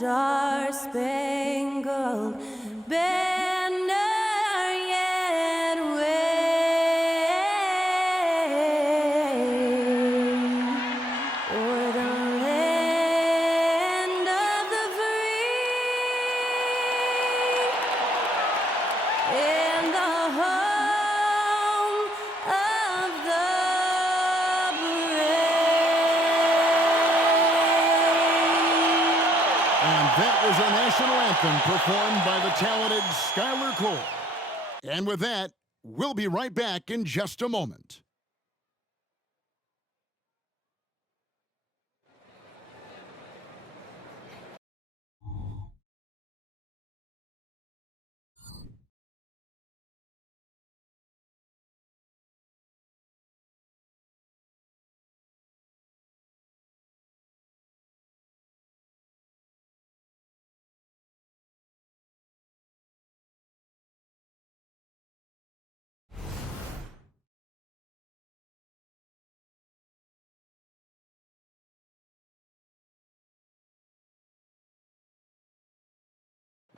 star-spangled banner yet wave o'er the land of the free and the home of the That was our national anthem performed by the talented Skylar Cole. And with that, we'll be right back in just a moment.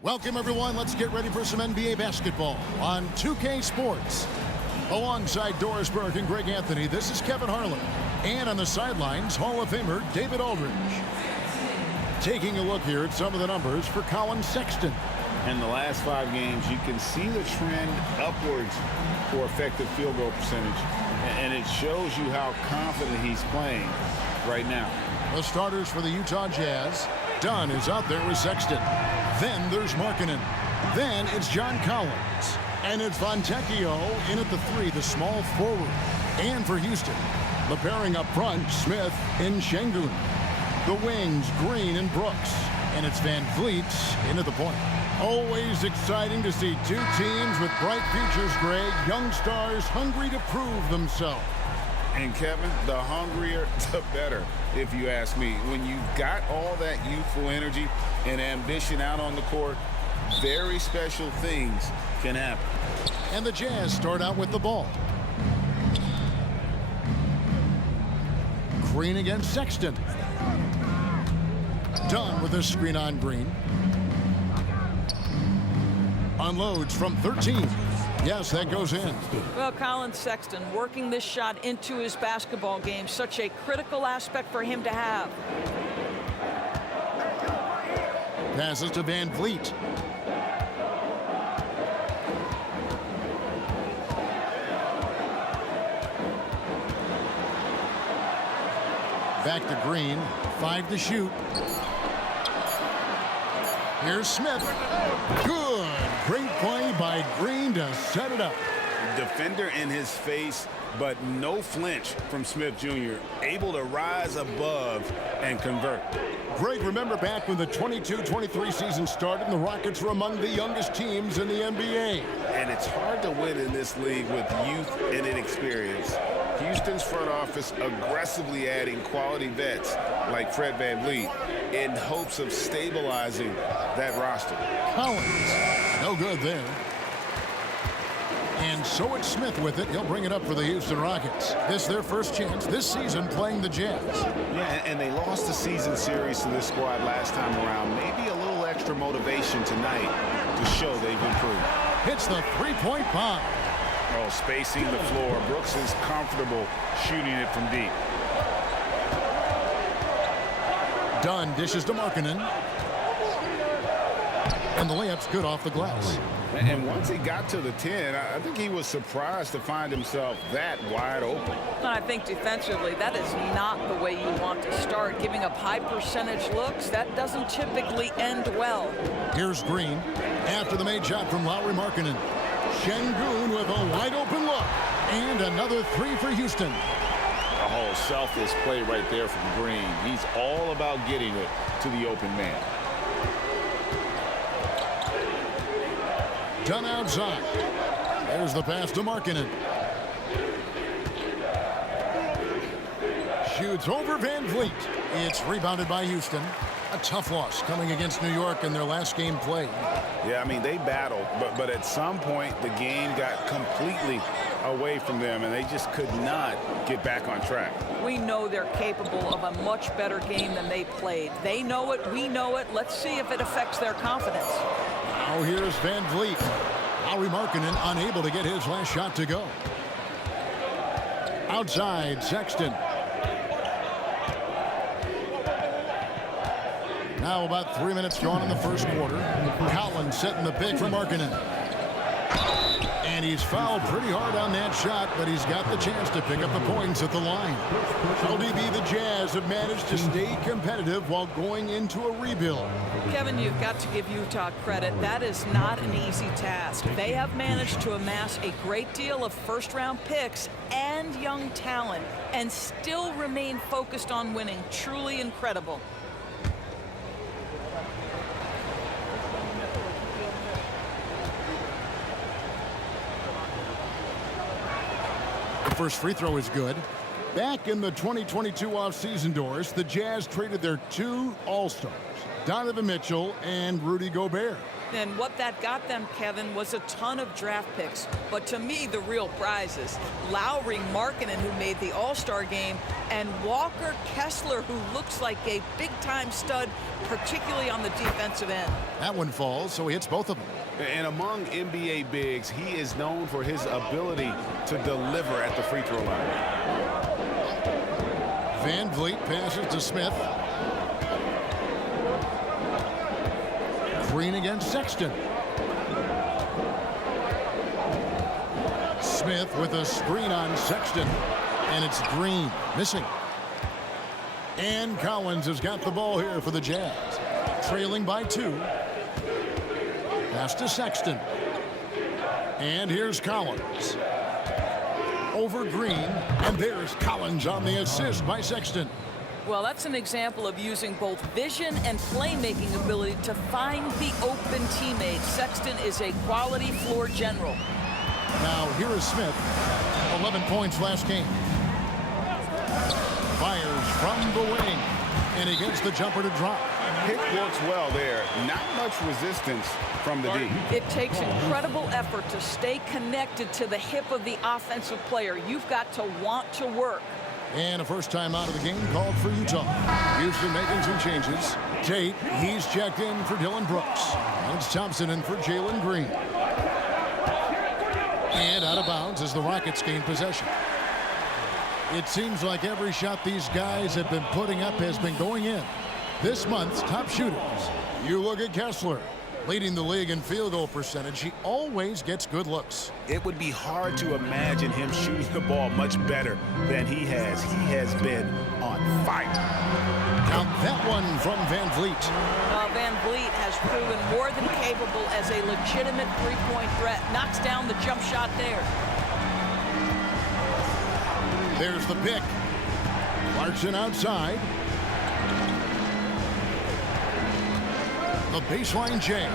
Welcome, everyone. Let's get ready for some NBA basketball on 2K Sports. Alongside Doris Burke and Greg Anthony, this is Kevin Harlan. And on the sidelines, Hall of Famer David Aldridge. Taking a look here at some of the numbers for Collin Sexton. In the last 5 games, you can see the trend upwards for effective field goal percentage. And it shows you how confident he's playing right now. The starters for the Utah Jazz. Dunn is out there with Sexton. Then there's Markkanen. Then it's John Collins. And it's Fontecchio in at the 3, the small forward. And for Houston, the pairing up front, Smith and Şengün. The wings, Green and Brooks. And it's Van Vliet in at the point. Always exciting to see 2 teams with bright futures, Greg. Young stars hungry to prove themselves. And Kevin, the hungrier, the better, if you ask me. When you've got all that youthful energy and ambition out on the court, very special things can happen. And the Jazz start out with the ball. Green against Sexton. Dunn with a screen on Green. Unloads from 13. Yes, that goes in. Well, Collin Sexton working this shot into his basketball game, such a critical aspect for him to have. Passes to Van Vliet. Back to Green, 5 to shoot. Here's Smith. Good. Great play by Green to set it up. Defender in his face, but no flinch from Smith Jr. Able to rise above and convert. Greg, remember back when the 22-23 season started and the Rockets were among the youngest teams in the NBA. And it's hard to win in this league with youth and inexperience. Houston's front office aggressively adding quality vets like Fred VanVleet in hopes of stabilizing that roster. Collins, no good there. And so it's Smith with it. He'll bring it up for the Houston Rockets. This is their first chance this season playing the Jazz. Yeah, and they lost the season series to this squad last time around. Maybe a little extra motivation tonight to show they've improved. Hits the three-point bomb. Oh, spacing the floor. Brooks is comfortable shooting it from deep. Dunn dishes to Markkanen. And the layup's good off the glass. And once he got to the 10, I think he was surprised to find himself that wide open. And I think defensively, that is not the way you want to start. Giving up high percentage looks, that doesn't typically end well. Here's Green after the made shot from Lauri Markkanen. Şengün with a wide open look. And another 3 for Houston. A whole selfless play right there from Green. He's all about getting it to the open man. Dunn outside. There's the pass to Markkanen. Shoots over Van Vliet. It's rebounded by Houston. A tough loss coming against New York in their last game played. Yeah, I mean, they battled, but at some point the game got completely away from them, and they just could not get back on track. We know they're capable of a much better game than they played. They know it, we know it. Let's see if it affects their confidence. Now here's Van Vliet. Lauri Markkanen unable to get his last shot to go. Outside, Sexton. Now about 3 minutes gone in the first quarter. Collins setting the pick for Markkanen. And he's fouled pretty hard on that shot, but he's got the chance to pick up the points at the line. LDB, the Jazz have managed to stay competitive while going into a rebuild. Kevin, you've got to give Utah credit. That is not an easy task. They have managed to amass a great deal of first-round picks and young talent and still remain focused on winning. Truly incredible. The first free throw is good. Back in the 2022 offseason, Doris, the Jazz traded their 2 All-Stars, Donovan Mitchell and Rudy Gobert. And what that got them, Kevin, was a ton of draft picks. But to me, the real prize is Lauri Markkanen, who made the All-Star game, and Walker Kessler, who looks like a big-time stud, particularly on the defensive end. That one falls, so he hits both of them. And among NBA bigs, he is known for his ability to deliver at the free throw line. Van Vliet passes to Smith. Green against Sexton. Smith with a screen on Sexton. And it's Green missing. And Collins has got the ball here for the Jazz. Trailing by 2. Pass to Sexton. And here's Collins. Over Green. And there's Collins on the assist by Sexton. Well, that's an example of using both vision and playmaking ability to find the open teammate. Sexton is a quality floor general. Now here is Smith. 11 points last game. Fires from the wing. And he gets the jumper to drop. Pick works well there. Not much resistance from the D. It takes incredible effort to stay connected to the hip of the offensive player. You've got to want to work. And a first time out of the game called for Utah. Houston making some changes. Tate, he's checked in for Dylan Brooks. And it's Thompson in for Jalen Green. And out of bounds as the Rockets gain possession. It seems like every shot these guys have been putting up has been going in. This month's top shooters. You look at Kessler, leading the league in field goal percentage. He always gets good looks. It would be hard to imagine him shooting the ball much better than he has. He has been on fire. Count that one from Van Vliet. Van Vliet has proven more than capable as a legitimate three-point threat. Knocks down the jump shot there. There's the pick. Clarkson outside. The baseline jam.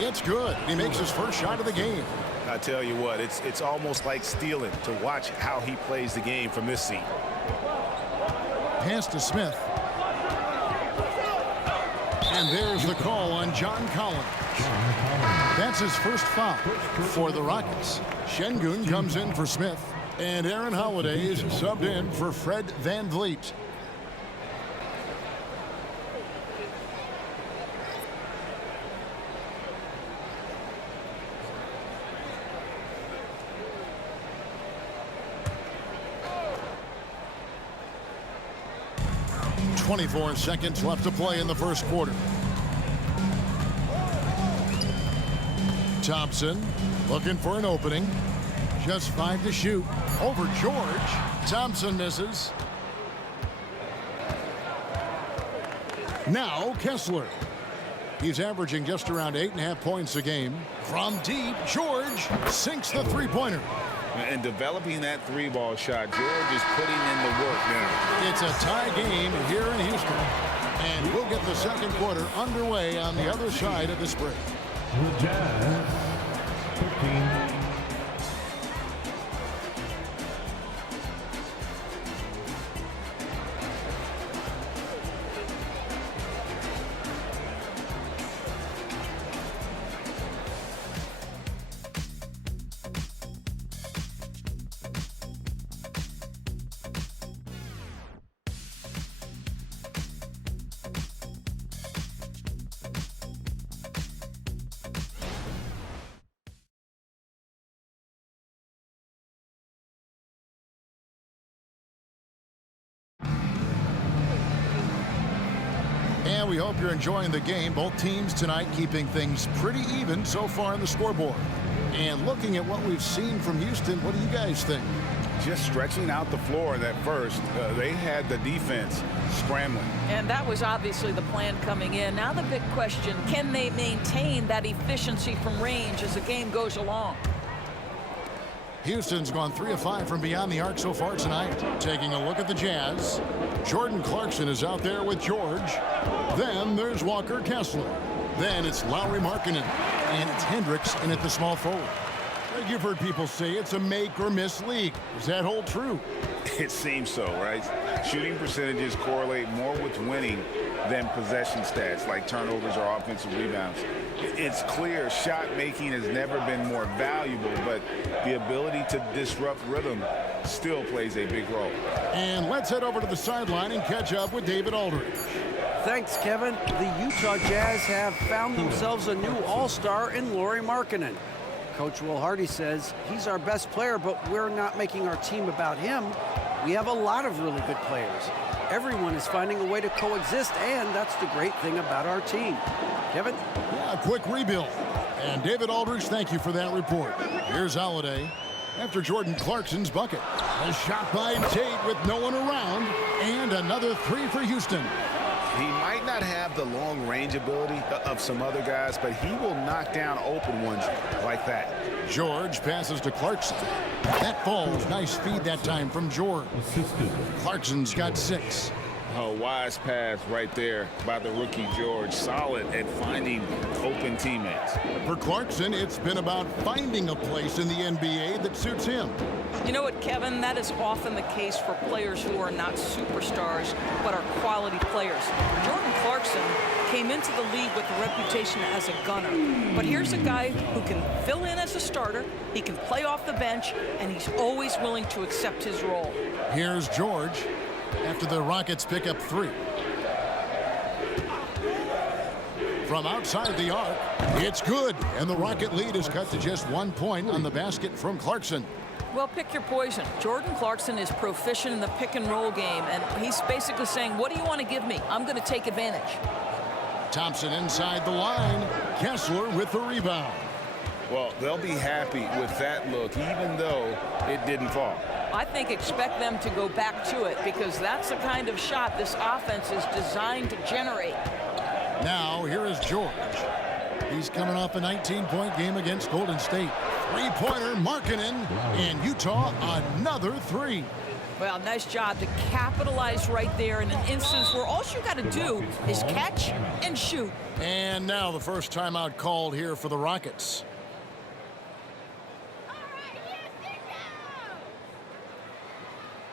It's good. He makes his first shot of the game. I tell you what, it's almost like stealing to watch how he plays the game from this seat. Pass to Smith. And there's the call on John Collins. That's his first foul for the Rockets. Şengün comes in for Smith. And Aaron Holiday is subbed in for Fred Van Vliet. .24 seconds left to play in the first quarter. Thompson looking for an opening. Just 5 to shoot. Over George. Thompson misses. Now Kessler. He's averaging just around 8.5 points a game. From deep, George sinks the three-pointer. And developing that three-ball shot, George is putting in the work now. It's a tie game here in Houston. And we'll get the second quarter underway on the other side of this break. The Jazz, 15. And we hope you're enjoying the game. Both teams tonight keeping things pretty even so far on the scoreboard. And looking at what we've seen from Houston, what do you guys think? Just stretching out the floor that first. They had the defense scrambling. And that was obviously the plan coming in. Now the big question, can they maintain that efficiency from range as the game goes along? Houston's gone 3 of 5 from beyond the arc so far tonight. Taking a look at the Jazz. Jordan Clarkson is out there with George. Then there's Walker Kessler. Then it's Lauri Markkanen. And it's Hendricks in at the small forward. You've heard people say it's a make or miss league. Does that hold true? It seems so, right? Shooting percentages correlate more with winning than possession stats like turnovers or offensive rebounds. It's clear shot making has never been more valuable, but the ability to disrupt rhythm still plays a big role. And let's head over to the sideline and catch up with David Aldridge. Thanks, Kevin. The Utah Jazz have found themselves a new all-star in Lauri Markkanen. Coach Will Hardy says he's our best player, but we're not making our team about him. We have a lot of really good players. Everyone is finding a way to coexist, and that's the great thing about our team. Kevin? Yeah, a quick rebuild. And David Aldridge, thank you for that report. Here's Holiday after Jordan Clarkson's bucket. A shot by Tate with no one around, and another 3 for Houston. He might not have the long range ability of some other guys, but he will knock down open ones like that. George passes to Clarkson. That falls. Nice feed that time from George. Assisted. Clarkson's got 6. A wise pass right there by the rookie George. Solid at finding open teammates. For Clarkson, it's been about finding a place in the NBA that suits him. You know what, Kevin? That is often the case for players who are not superstars, but are quality players. Jordan Clarkson came into the league with a reputation as a gunner. But here's a guy who can fill in as a starter, he can play off the bench, and he's always willing to accept his role. Here's George after the Rockets pick up 3. From outside the arc, it's good. And the Rocket lead is cut to just 1 point on the basket from Clarkson. Well, pick your poison. Jordan Clarkson is proficient in the pick and roll game, and he's basically saying, what do you want to give me? I'm going to take advantage. Thompson inside the line. Kessler with the rebound. Well, they'll be happy with that look, even though it didn't fall. I think expect them to go back to it because that's the kind of shot this offense is designed to generate. Now, here is George. He's coming off a 19-point game against Golden State. 3-pointer, Markkanen, and Utah another 3. Well, nice job to capitalize right there in an instance where all you got to do is catch and shoot. And now the first timeout called here for the Rockets.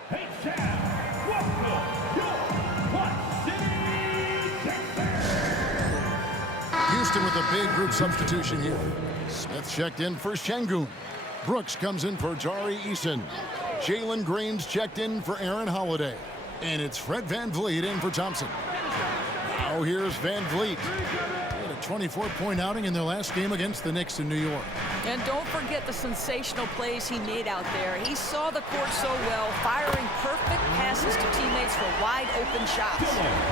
Hey, Jazz, welcome your Clutch City, Texas. Houston with a big group substitution here. Smith checked in for Şengün. Brooks comes in for Tari Eason. Jalen Green's checked in for Aaron Holiday. And it's Fred VanVleet in for Thompson. Now here's VanVleet. Had a 24-point outing in their last game against the Knicks in New York. And don't forget the sensational plays he made out there. He saw the court so well, firing perfect passes to teammates for wide open shots.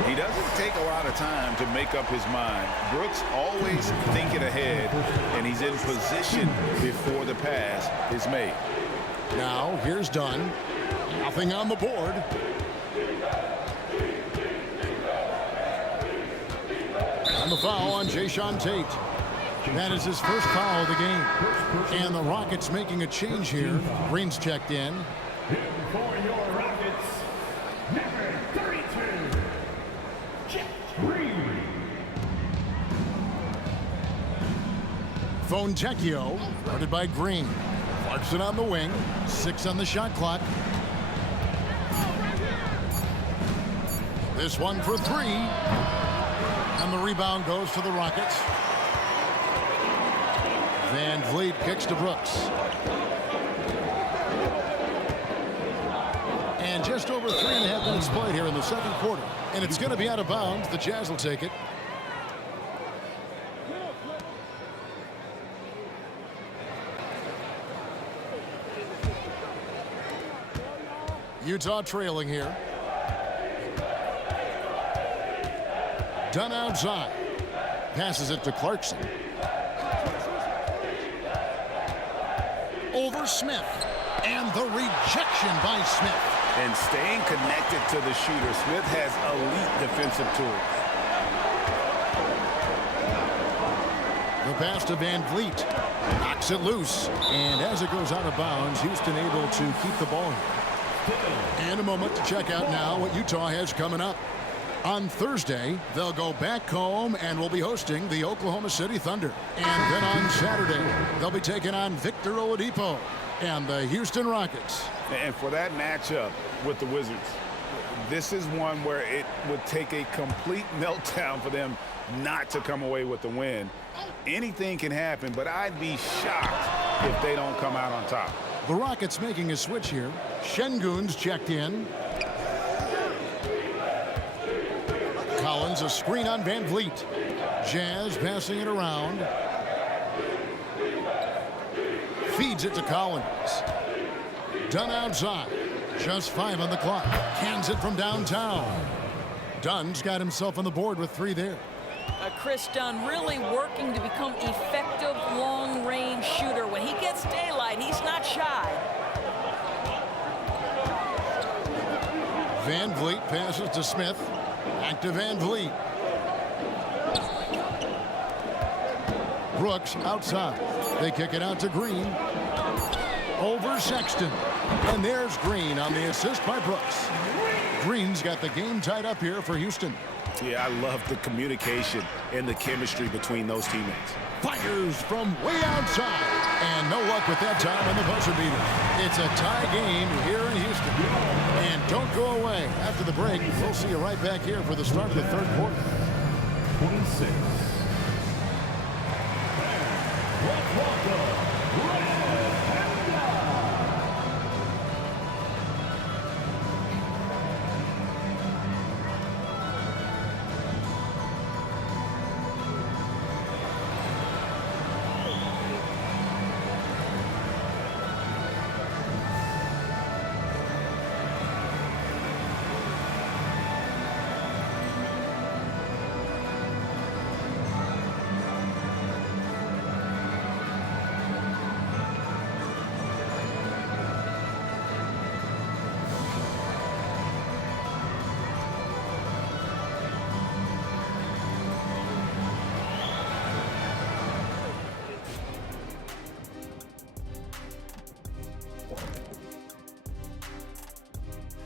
He doesn't take a lot of time to make up his mind. Brooks always thinking ahead, and he's in position before the pass is made. Now here's Dunn. Nothing on the board. And the foul on Jae'Sean Tate. That is his first foul of the game. And the Rockets making a change here. Green's checked in. For your Rockets, number 32, Jeff Green. Fontecchio, guarded by Green. Clarkson on the wing. 6 on the shot clock. This one for 3. And the rebound goes to the Rockets. VanVleet kicks to Brooks. And just over 3.5 minutes played here in the second quarter. And it's going to be out of bounds. The Jazz will take it. Utah trailing here. Dunn outside. Passes it to Clarkson. Over Smith. And the rejection by Smith. And staying connected to the shooter, Smith has elite defensive tools. The pass to Van Vliet. Knocks it loose. And as it goes out of bounds, Houston able to keep the ball. And a moment to check out now what Utah has coming up. On Thursday, they'll go back home and will be hosting the Oklahoma City Thunder. And then on Saturday, they'll be taking on Victor Oladipo and the Houston Rockets. And for that matchup with the Wizards, this is one where it would take a complete meltdown for them not to come away with the win. Anything can happen, but I'd be shocked if they don't come out on top. The Rockets making a switch here. Şengün's checked in. Collins, a screen on Van Vliet. Jazz passing it around. Feeds it to Collins. Dunn outside. Just 5 on the clock. Cans it from downtown. Dunn's got himself on the board with 3 there. Chris Dunn really working to become effective long-range shooter. When he gets daylight, he's not shy. Van Vliet passes to Smith. Back to Van Vliet. Brooks outside. They kick it out to Green. Over Sexton. And there's Green on the assist by Brooks. Green's got the game tied up here for Houston. Yeah, I love the communication and the chemistry between those teammates. Fires from way outside. And no luck with that time on the buzzer beater. It's a tie game here in Houston. And don't go away. After the break, we'll see you right back here for the start of the third quarter. 26. Let's welcome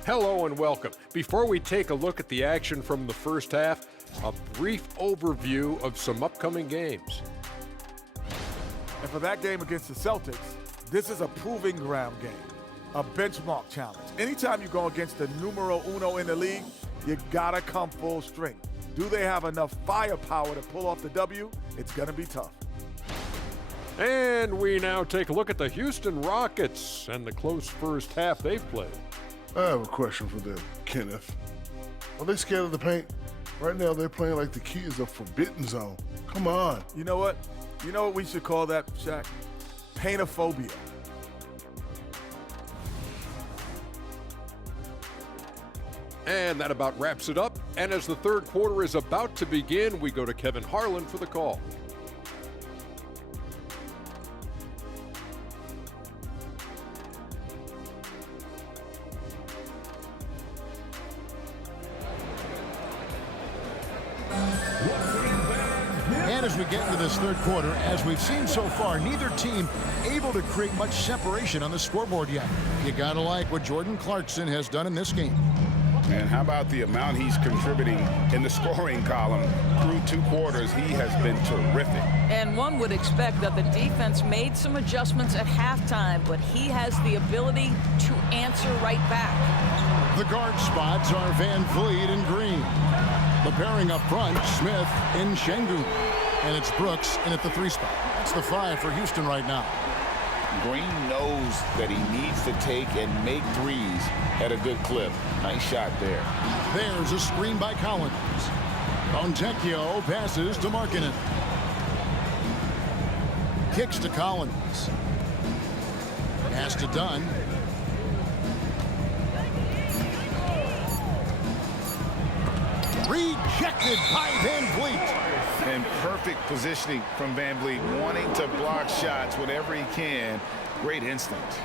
Hello and welcome. Before we take a look at the action from the first half, a brief overview of some upcoming games. And for that game against the Celtics, this is a proving ground game, a benchmark challenge. Anytime you go against the numero uno in the league, you gotta come full strength. Do they have enough firepower to pull off the W? It's gonna be tough. And we now take a look at the Houston Rockets and the close first half they've played. I have a question for them, Kenneth. Are they scared of the paint? Right now, they're playing like the key is a forbidden zone. Come on. You know what? You know what we should call that, Shaq? Paintophobia. And that about wraps it up. And as the third quarter is about to begin, we go to Kevin Harlan for the call. And as we get into this third quarter, as we've seen so far, neither team able to create much separation on the scoreboard yet. You gotta like what Jordan Clarkson has done in this game. And how about the amount he's contributing in the scoring column? Through 2 quarters, he has been terrific. And one would expect that the defense made some adjustments at halftime, but he has the ability to answer right back. The guard spots are Van Vliet and Green. The pairing up front, Smith and Şengün. And it's Brooks in at the 3 spot. That's the 5 for Houston right now. Green knows that he needs to take and make threes at a good clip. Nice shot there. There's a screen by Collins. Fontecchio passes to Markkanen. Kicks to Collins. Pass to Dunn. Rejected by Van Vliet. And perfect positioning from Van Vliet, wanting to block shots whenever he can. Great instinct.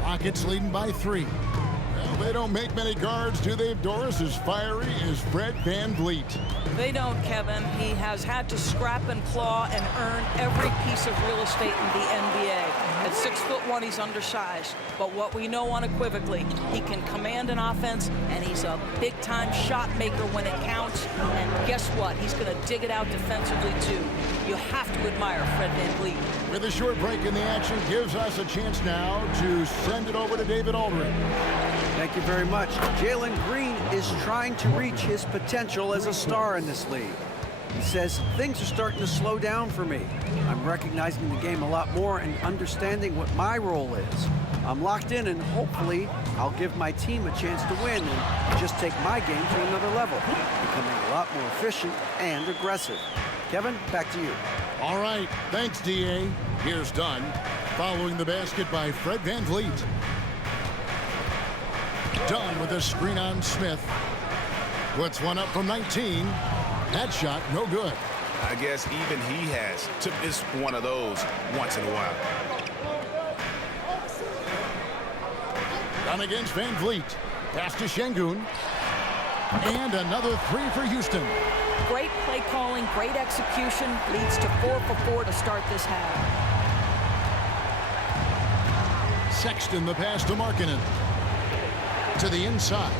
Rockets leading by 3. Well, they don't make many guards, do they, Doris? As fiery as Fred Van Vliet. They don't, Kevin. He has had to scrap and claw and earn every piece of real estate in the NBA. At 6'1", he's undersized. But what we know unequivocally, he can command an offense, and he's a big-time shot maker when it counts. And guess what? He's going to dig it out defensively, too. You have to admire Fred Van Vliet. With a short break in the action, gives us a chance now to send it over to David Aldridge. Thank you very much. Jalen Green is trying to reach his potential as a star in this league. He says, things are starting to slow down for me. I'm recognizing the game a lot more and understanding what my role is. I'm locked in, and hopefully I'll give my team a chance to win and just take my game to another level, becoming a lot more efficient and aggressive. Kevin, back to you. All right, thanks, D.A. Here's Dunn, following the basket by Fred Van Vliet. Dunn with a screen on Smith. Puts one up from 19. That shot, no good. I guess even he has to miss one of those once in a while. Dunn against Van Vliet. Pass to Şengün. And another 3 for Houston. Great play calling, great execution, leads to 4 for 4 to start this half. Sexton, the pass to Markkanen. To the inside.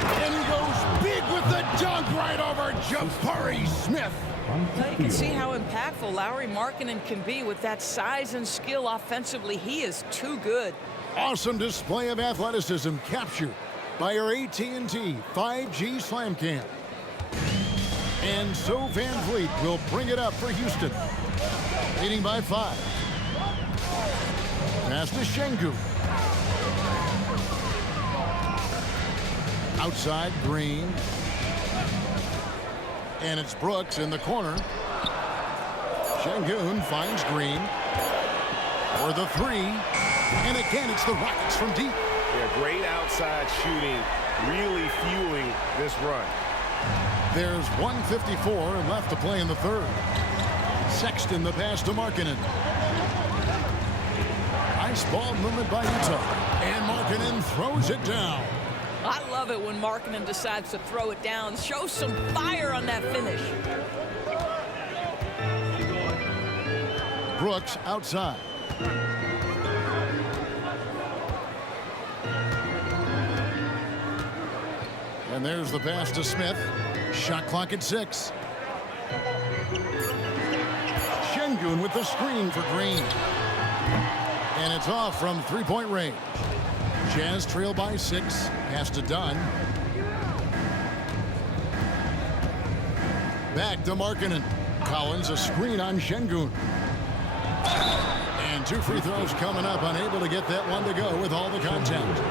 And he goes big with the dunk right over Jabari Smith. Well, you can see how impactful Lauri Markkanen can be with that size and skill offensively. He is too good. Awesome display of athleticism captured by our AT&T 5G Slam Cam. And so Van Vliet will bring it up for Houston. Leading by 5. Pass to Şengün. Outside, Green. And it's Brooks in the corner. Şengün finds Green for the 3. And again, it's the Rockets from deep. Yeah, great outside shooting, really fueling this run. There's 1:54 left to play in the third. Sexton, the pass to Markkanen. Nice ball movement by Utah. And Markkanen throws it down. I love it when Markkanen decides to throw it down. Show some fire on that finish. Brooks outside. And there's the pass to Smith. Shot clock at 6. Şengün with the screen for Green. And it's off from 3-point range. Jazz trail by 6. Pass to Dunn. Back to Markkanen. Collins a screen on Şengün. And 2 free throws coming up. Unable to get that one to go with all the contact.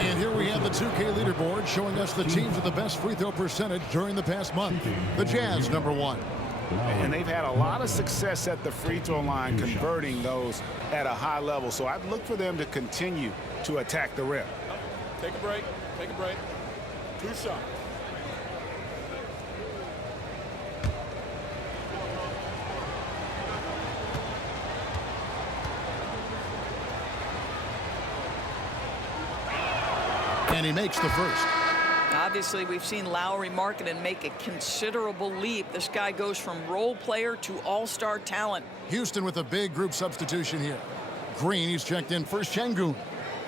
And here we have the 2K leaderboard showing us the teams with the best free throw percentage during the past month. The Jazz, #1. And they've had a lot of success at the free throw line, converting those at a high level. So I'd look for them to continue to attack the rim. Take a break. Take a break. 2 shots. And he makes the first. Obviously, we've seen Lauri Markkanen make a considerable leap. This guy goes from role player to all-star talent. Houston with a big group substitution here. Green, he's checked in for Şengün.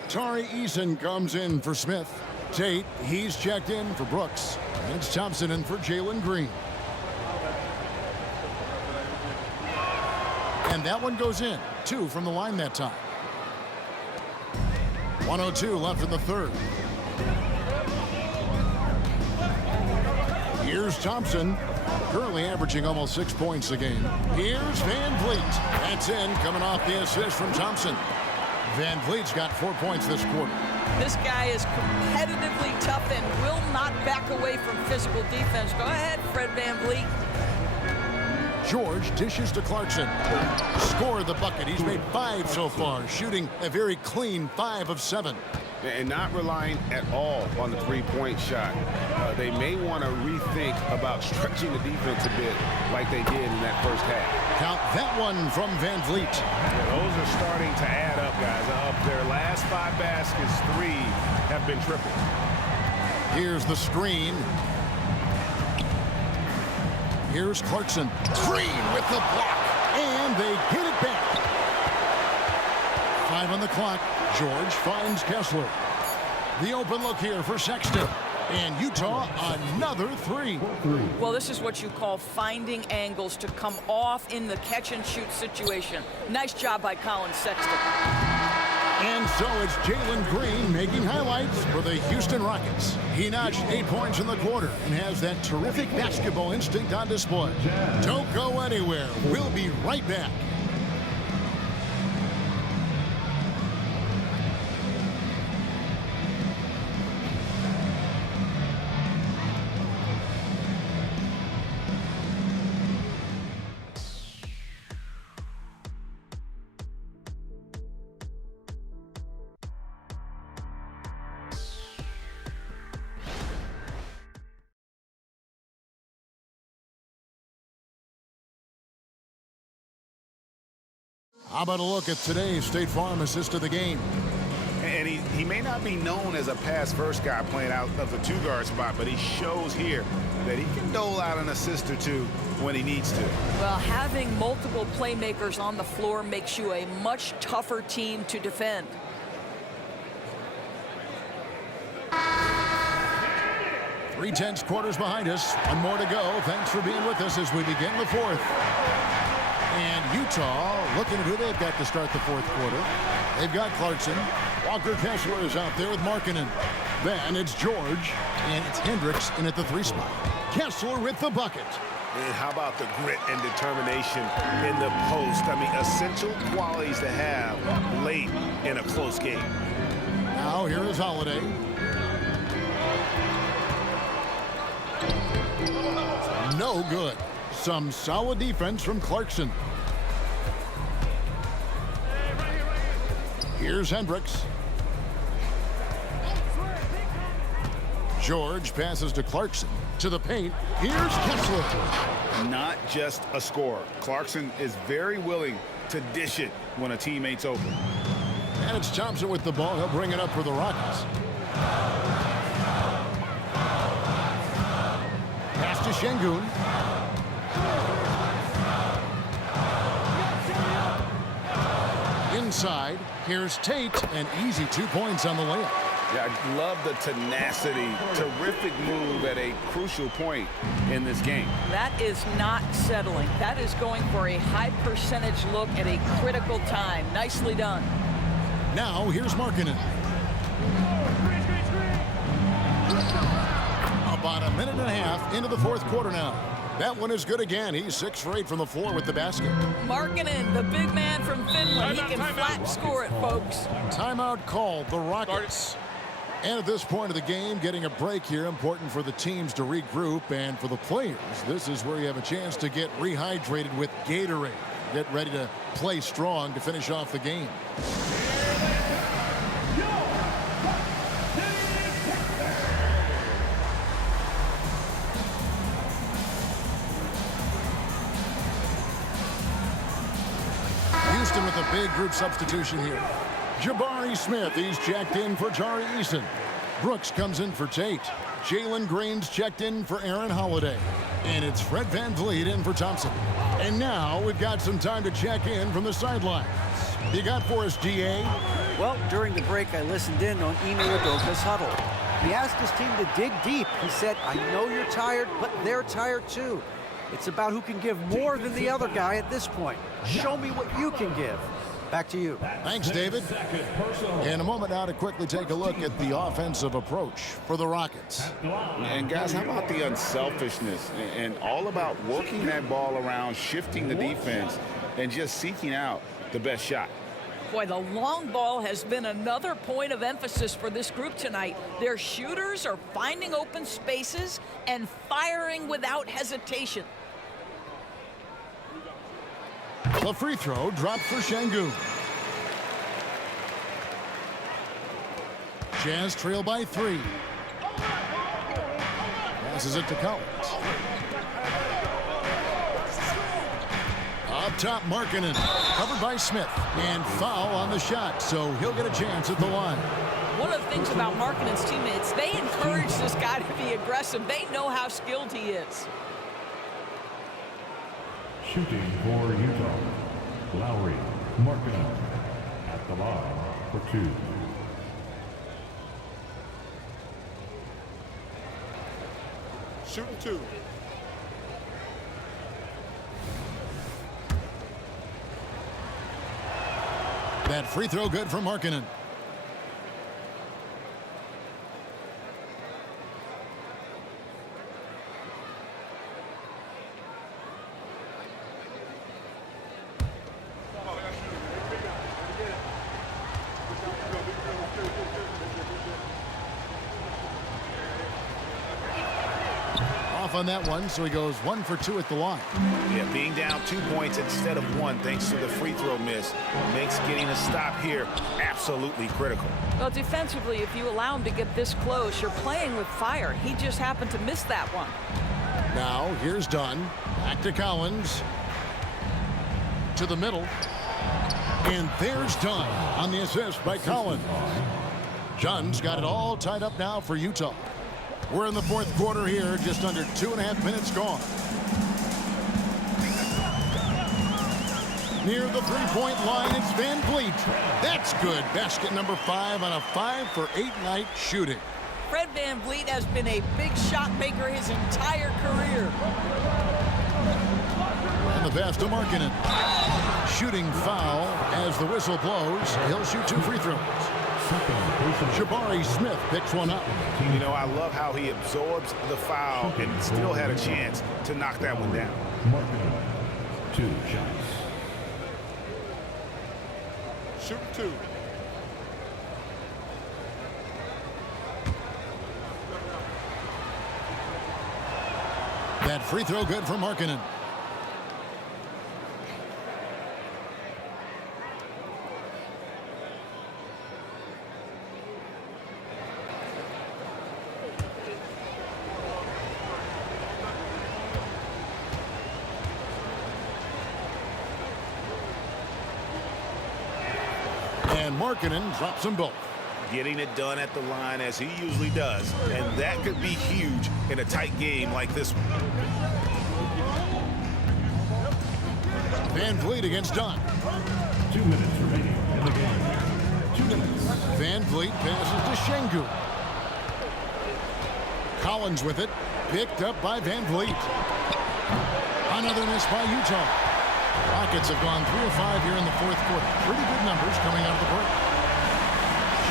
Tari Eason comes in for Smith. Tate, he's checked in for Brooks. And it's Thompson in for Jalen Green. And that one goes in. 2 from the line that time. 1:02 left in the third. Here's Thompson, currently averaging almost 6 points a game. Here's Van Vliet. That's in, coming off the assist from Thompson. Van Vliet's got 4 points this quarter. This guy is competitively tough and will not back away from physical defense. Go ahead, Fred Van Vliet. George dishes to Clarkson. Scored the bucket. He's made 5 so far, shooting a very clean 5 of 7. and not relying at all on the three-point shot. They may want to rethink about stretching the defense a bit like they did in that first half. Count that one from Van Vliet. Yeah, those are starting to add up, guys. Of their last 5 baskets, 3 have been triple. Here's the screen. Here's Clarkson. Green with the block. And they get it back. 5 on the clock. George finds Kessler. The open look here for Sexton. And Utah, another 3. Well, this is what you call finding angles to come off in the catch-and-shoot situation. Nice job by Colin Sexton. And so it's Jalen Green making highlights for the Houston Rockets. He notched 8 points in the quarter and has that terrific basketball instinct on display. Don't go anywhere. We'll be right back. How about a look at today's State Farm assist of the game? And he may not be known as a pass-first guy playing out of the 2-guard spot, but he shows here that he can dole out an assist or 2 when he needs to. Well, having multiple playmakers on the floor makes you a much tougher team to defend. Three-tenths quarters behind us. One more to go. Thanks for being with us as we begin the 4th. And Utah looking at who they've got to start the 4th quarter. They've got Clarkson. Walker Kessler is out there with Markkanen. Then it's George, and it's Hendricks in at the 3 spot. Kessler with the bucket. And how about the grit and determination in the post? I mean, essential qualities to have late in a close game. Now here is Holiday. No good. Some solid defense from Clarkson. Here's Hendricks. George passes to Clarkson. To the paint. Here's Kessler. Not just a scorer. Clarkson is very willing to dish it when a teammate's open. And it's Thompson with the ball. He'll bring it up for the Rockets. Pass to Şengün. Inside, here's Tate, and easy 2 points on the layup. Yeah, I love the tenacity. Terrific move at a crucial point in this game. That is not settling. That is going for a high percentage look at a critical time. Nicely done. Now here's Markkanen. About a minute and a half into the 4th quarter now. That one is good again. He's 6 for 8 from the floor with the basket. Markkanen, the big man from Finland. He can flat score it, folks. Timeout called. The Rockets. And at this point of the game, getting a break here, important for the teams to regroup, and for the players, this is where you have a chance to get rehydrated with Gatorade. Get ready to play strong to finish off the game. Houston with a big group substitution here. Jabari Smith, he's checked in for Tari Eason. Brooks comes in for Tate. Jalen Green's checked in for Aaron Holiday. And it's Fred Van Vliet in for Thompson. And now we've got some time to check in from the sidelines. You got for us, DA? Well, during the break, I listened in on Ime Udoka's huddle. He asked his team to dig deep. He said, I know you're tired, but they're tired too. It's about who can give more than the other guy at this point. Show me what you can give. Back to you. Thanks, David. In a moment now to quickly take a look at the offensive approach for the Rockets. And guys, how about the unselfishness and all about working that ball around, shifting the defense, and just seeking out the best shot? Boy, the long ball has been another point of emphasis for this group tonight. Their shooters are finding open spaces and firing without hesitation. The free throw drops for Şengün. Jazz trail by 3. Passes it to Collins. Up top, Markkanen. Covered by Smith. And foul on the shot, so he'll get a chance at the line. One of the things about Markkanen's teammates, they encourage this guy to be aggressive. They know how skilled he is. Shooting for Utah, Lowry Markkanen at the line for 2. Shooting 2. That free throw good for Markkanen. Off on that one, so he goes 1 for 2 at the line. Yeah, being down 2 points instead of 1 thanks to the free throw miss makes getting a stop here absolutely critical. Well, defensively, if you allow him to get this close, you're playing with fire. He just happened to miss that one. Now, here's Dunn. Back to Collins. To the middle. And there's Dunn on the assist by Collins. Dunn's got it all tied up now for Utah. We're in the fourth quarter here, just under 2.5 minutes gone. Near the three-point line, it's Van Vliet. That's good. Basket number 5 on a 5 for 8 night shooting. Fred Van Vliet has been a big shot maker his entire career. And the pass to Markkanen. Shooting foul as the whistle blows. He'll shoot 2 free throws. Jabari Smith picks one up. You know, I love how he absorbs the foul and still had a chance to knock that one down. Markkanen, 2 shots. Shooting 2. That free throw good for Markkanen. And Markkanen drops them both. Getting it done at the line as he usually does, and that could be huge in a tight game like this one. Van Vliet against Dunn. 2 minutes remaining in the game. 2 minutes. Van Vliet passes to Şengün. Collins with it. Picked up by Van Vliet. Another miss by Utah. Rockets have gone 3 of 5 here in the fourth quarter. Pretty good numbers coming out of the break.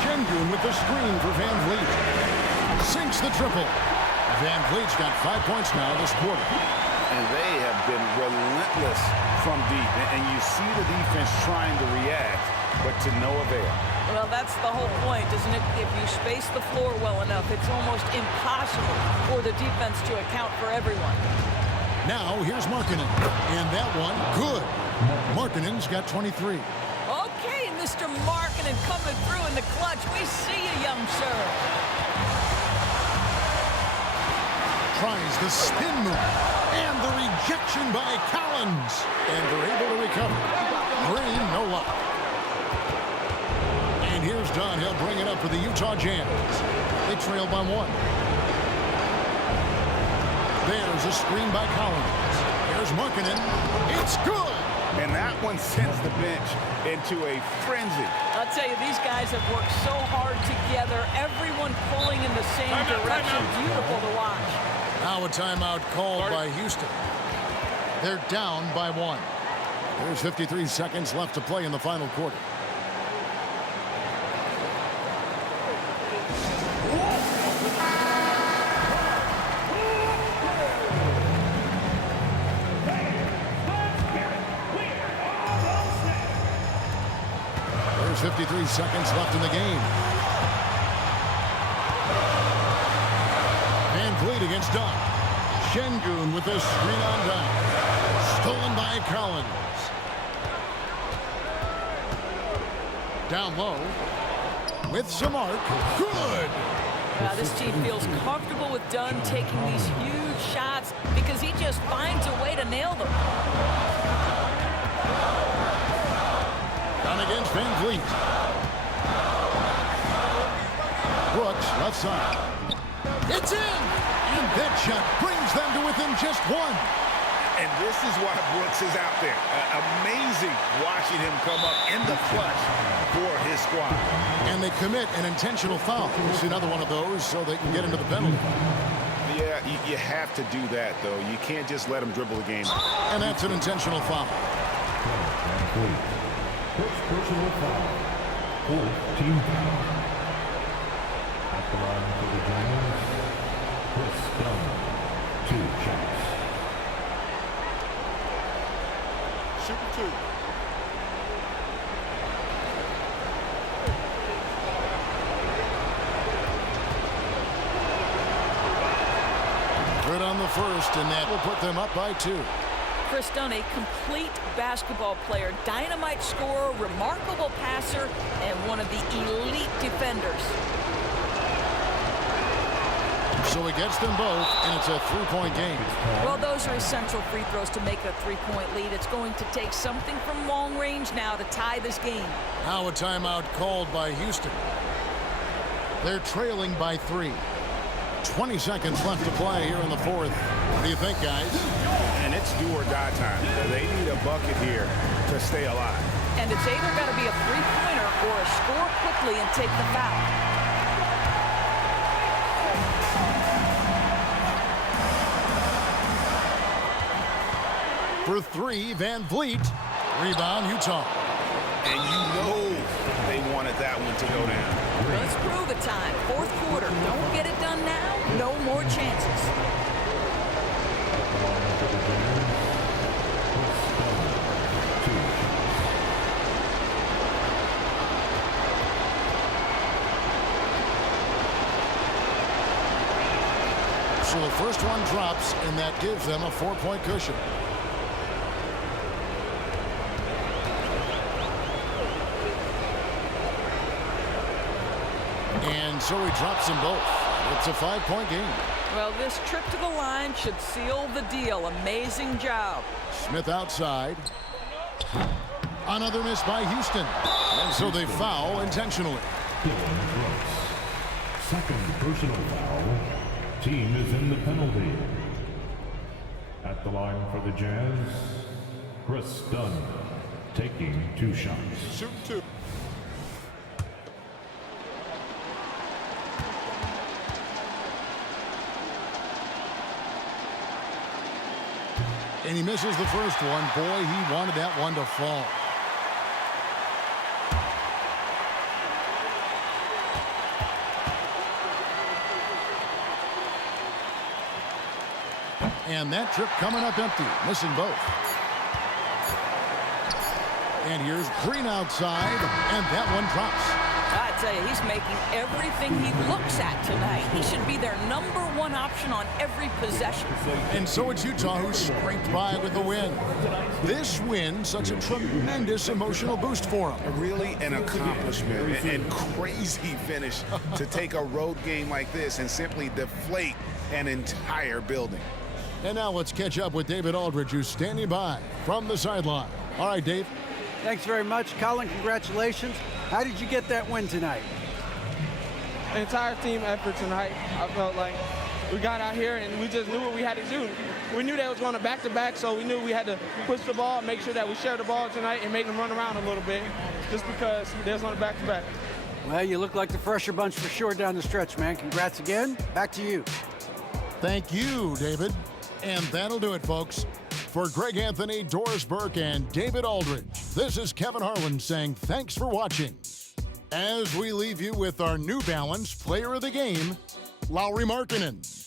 Şengün with the screen for Van Vliet. Sinks the triple. Van Vliet's got 5 points now this quarter. And they have been relentless from deep. And you see the defense trying to react, but to no avail. Well, that's the whole point, isn't it? If you space the floor well enough, it's almost impossible for the defense to account for everyone. Now, here's Markkanen. And that one, good. Markkanen's got 23. Okay, Mr. Markkanen coming through in the clutch. We see you, young sir. Tries the spin move. And the rejection by Collins. And they're able to recover. Green, no luck. And here's Dunn. He'll bring it up for the Utah Jazz. They trail by 1. There's a screen by Collins. Here's Markkanen. It's good. And that one sends the bench into a frenzy. I'll tell you, these guys have worked so hard together. Everyone pulling in the same direction. Beautiful to watch. Now a timeout called by Houston. They're down by 1. There's 53 seconds left to play in the final quarter. There's 53 seconds left in the game. Van Vliet against Dunn. Şengün with the screen on down. Stolen by Collins. Down low. with some arc. Good! Now this team feels comfortable with Dunn taking these huge shots because he just finds a way to nail them. Down against Van Vliet. Brooks, left side. It's in! And that shot brings them to within just one. And this is why Brooks is out there. Amazing watching him come up in the clutch for his squad. And they commit an intentional foul. It's another one of those so they can get into the penalty. Yeah, you have to do that, though. You can't just let him dribble the game. And that's an intentional foul. First personal foul. Fourth team foul. At the line for the Jazz, Chris Dunn. 2 shots. Shooting 2. Good on the first, and that will put them up by 2. Chris Dunn, a complete basketball player, dynamite scorer, remarkable passer, and one of the elite defenders. So he gets them both, and it's a 3-point game. Well, those are essential free throws to make a 3-point lead. It's going to take something from long range now to tie this game. Now a timeout called by Houston. They're trailing by 3. 20 seconds left to play here in the fourth. What do you think, guys? And it's do or die time. They need a bucket here to stay alive. And it's either got to be a three-pointer or a score quickly and take the foul. For 3, Van Vliet. Rebound, Utah. And you know they wanted that one to go down. Let's prove it time. Fourth quarter. Don't get it done now. No more chances. So the first one drops, and that gives them a 4-point cushion. And so he drops them both. It's a 5-point game. Well, this trip to the line should seal the deal. Amazing job. Smith outside. Another miss by Houston. And so they foul intentionally. Second personal foul. Team is in the penalty. At the line for the Jazz, Chris Dunn taking 2 shots. Shooting 2. And he misses the first one. Boy, he wanted that one to fall. And that trip coming up empty, missing both. And here's Green outside, and that one drops. I tell you, he's making everything he looks at tonight. He should be their #1 option on every possession. And so it's Utah who scraped by with the win. This win, such a tremendous emotional boost for them. Really an accomplishment and crazy finish to take a road game like this and simply deflate an entire building. And now let's catch up with David Aldridge, who's standing by from the sideline. All right, Dave. Thanks very much, Colin. Congratulations. How did you get that win tonight? An entire team effort tonight. I felt like we got out here and we just knew what we had to do. We knew they was going to back-to-back, so we knew we had to push the ball, make sure that we shared the ball tonight and make them run around a little bit just because they was on a back-to-back. Well, you look like the fresher bunch for sure down the stretch, man. Congrats again. Back to you. Thank you, David. And that'll do it, folks. For Greg Anthony, Doris Burke, and David Aldridge, this is Kevin Harlan saying thanks for watching. As we leave you with our New Balance Player of the Game, Lauri Markkanen.